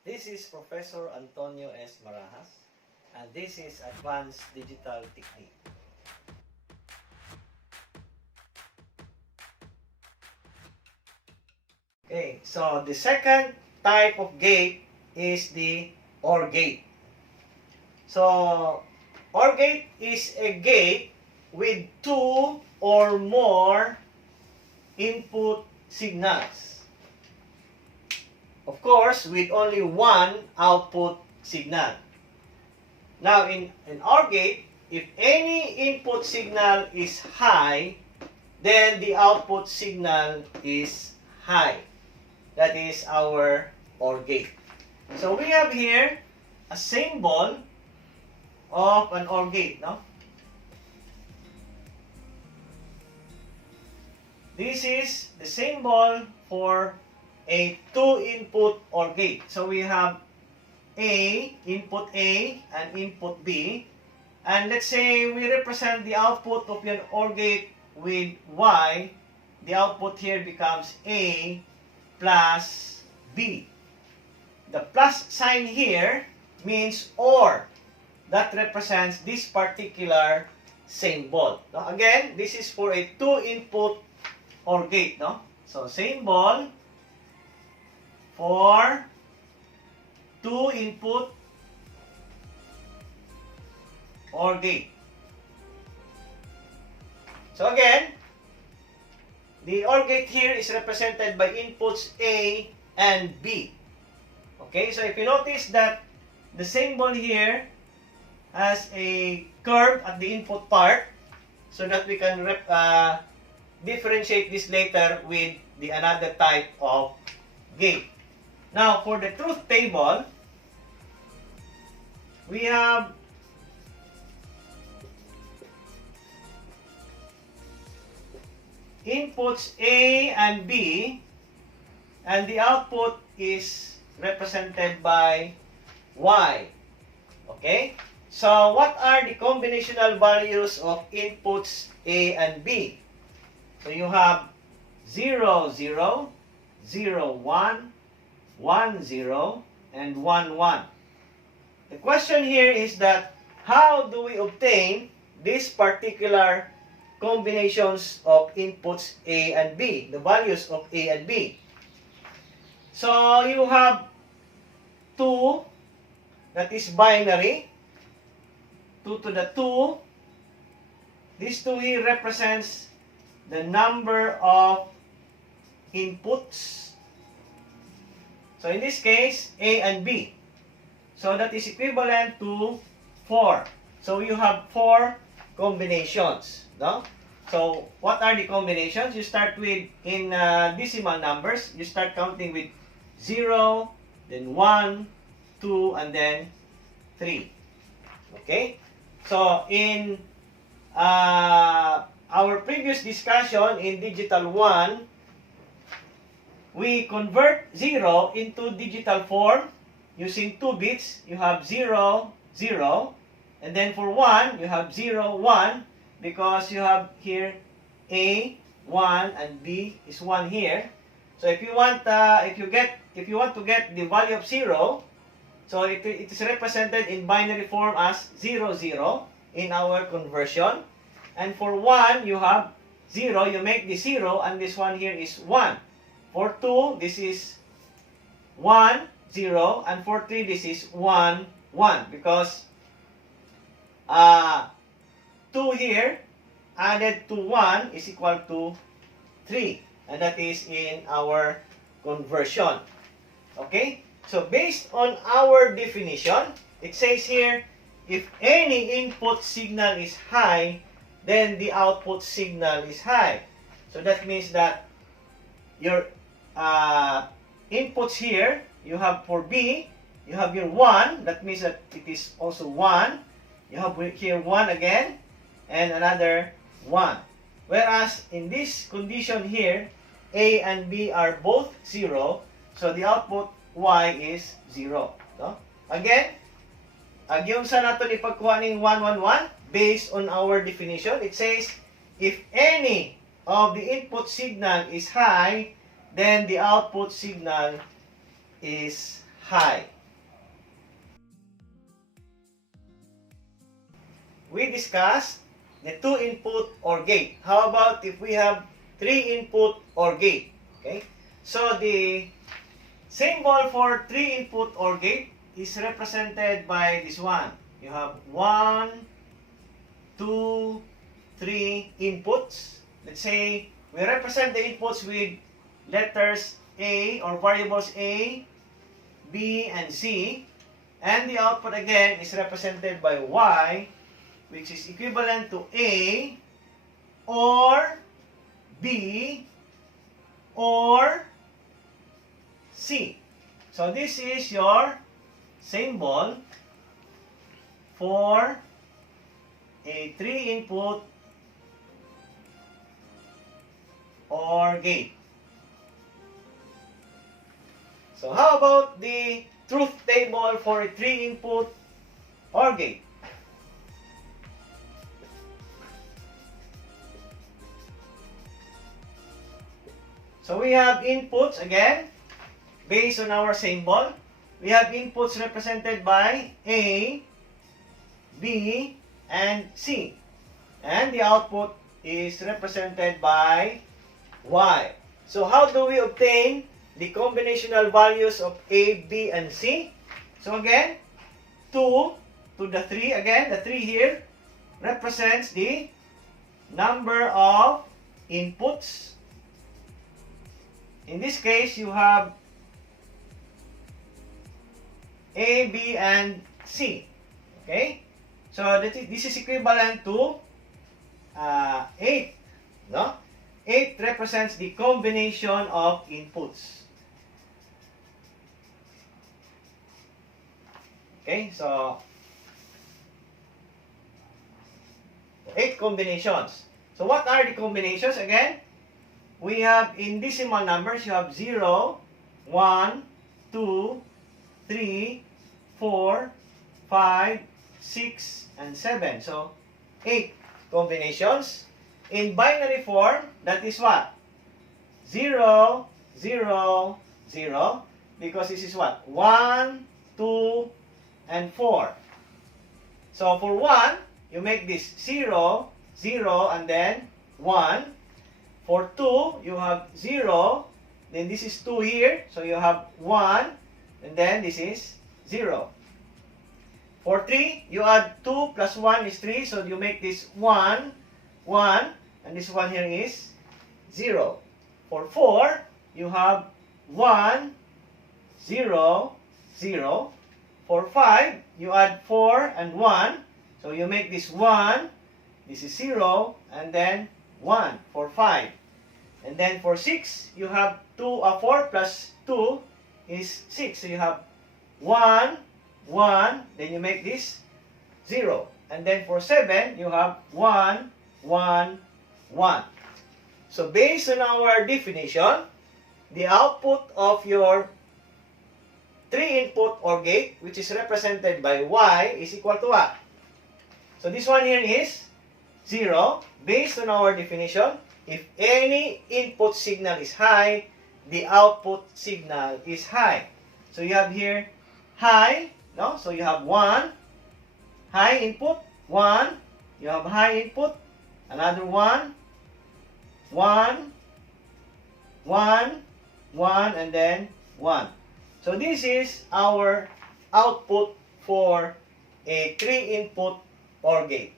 This is Professor Antonio S. Marajas, and this is Advanced Digital Technique. Okay, so the second type of gate is the OR gate. So, OR gate is a gate with two or more input signals. Of course, with only one output signal. Now, in an OR gate, if any input signal is high, then the output signal is high. That is our OR gate. So, we have here a symbol of an OR gate, no? This is the symbol for a two-input OR gate. So we have input A and input B. And let's say we represent the output of an OR gate with Y. The output here becomes A plus B. The plus sign here means OR. That represents this particular symbol. Now, again, this is for a two-input OR gate, no? So, symbol for two-input OR gate. So, again, the OR gate here is represented by inputs A and B. Okay, so if you notice that the symbol here has a curve at the input part, so that we can differentiate this later with the another type of gate. Now, for the truth table, we have inputs A and B, and the output is represented by Y. Okay? So, what are the combinational values of inputs A and B? So, you have 0, 0, 0, 1, 1, 0, and 1, 1. The question here is that how do we obtain these particular combinations of inputs A and B, the values of A and B? So, you have 2, that is binary. 2 to the 2. This 2 here represents the number of inputs. So in this case, A and B. So that is equivalent to 4. So you have 4 combinations. No? So what are the combinations? You start with, in decimal numbers, you start counting with 0, then 1, 2, and then 3. Okay? So, in our previous discussion in Digital 1, we convert 0 into digital form using 2 bits. You have 0, 0. And then for 1, you have 0, 1. Because you have here A, 1, and B is 1 here. So, if you want to get the value of 0, so it is represented in binary form as 0, 0 in our conversion. And for 1, you have 0, you make the 0, and this one here is 1. For 2, this is 1, 0, and for 3, this is 1, 1. Because 2 here added to 1 is equal to 3. And that is in our conversion. Okay? So, based on our definition, it says here, if any input signal is high, then the output signal is high. So, that means that your inputs here, you have for B, you have your 1, that means that it is also 1. You have here 1 again, and another 1. Whereas, in this condition here, A and B are both 0, so the output Y is 0. No? Again, yung sa nato ipagkuha ning 1, 1, 1, based on our definition, it says, if any of the input signal is high, then the output signal is high. We discussed the 2-input OR gate. How about if we have 3-input OR gate? Okay? So the symbol for 3-input OR gate is represented by this one. You have 1, 2, 3 inputs. Let's say we represent the inputs with letters A or variables A, B, and C. And the output again is represented by Y, which is equivalent to A or B or C. So this is your symbol for a 3-input OR gate. So how about the truth table for a 3-input OR gate? So we have inputs again, based on our symbol. We have inputs represented by A, B, and C. And the output is represented by Y. So how do we obtain the combinational values of A, B, and C? So again, 2 to the 3. Again, the 3 here represents the number of inputs. In this case, you have A, B, and C. Okay? So this is equivalent to 8. No? 8 represents the combination of inputs. Okay? So 8 combinations. So what are the combinations? Again, we have in decimal numbers, you have 0, 1, 2, 3, 4, 5, 6, and 7. So 8 combinations. In binary form, that is what? 0, 0, 0. Because this is what? 1, 2, and 4. So for 1, you make this 0, 0, and then 1. For 2, you have 0. Then this is 2 here. So you have 1. And then this is 0. For 3, you add 2 plus 1 is 3. So you make this 1, 1. And this one here is 0. For 4, you have 1, 0, 0. For 5, you add 4 and 1. So you make this 1. This is 0. And then 1 for 5. And then for 6, you have 4 plus 2 is 6. So you have 1, 1. Then you make this 0. And then for 7, you have 1, 1, 1. So based on our definition, the output of your 3-input OR gate, which is represented by Y, is equal to what? So this one here is 0. Based on our definition, if any input signal is high, the output signal is high. So you have here high, no? So you have 1, high input, 1. You have high input, another 1, 1, 1, 1, and then 1. So this is our output for a 3-input OR gate.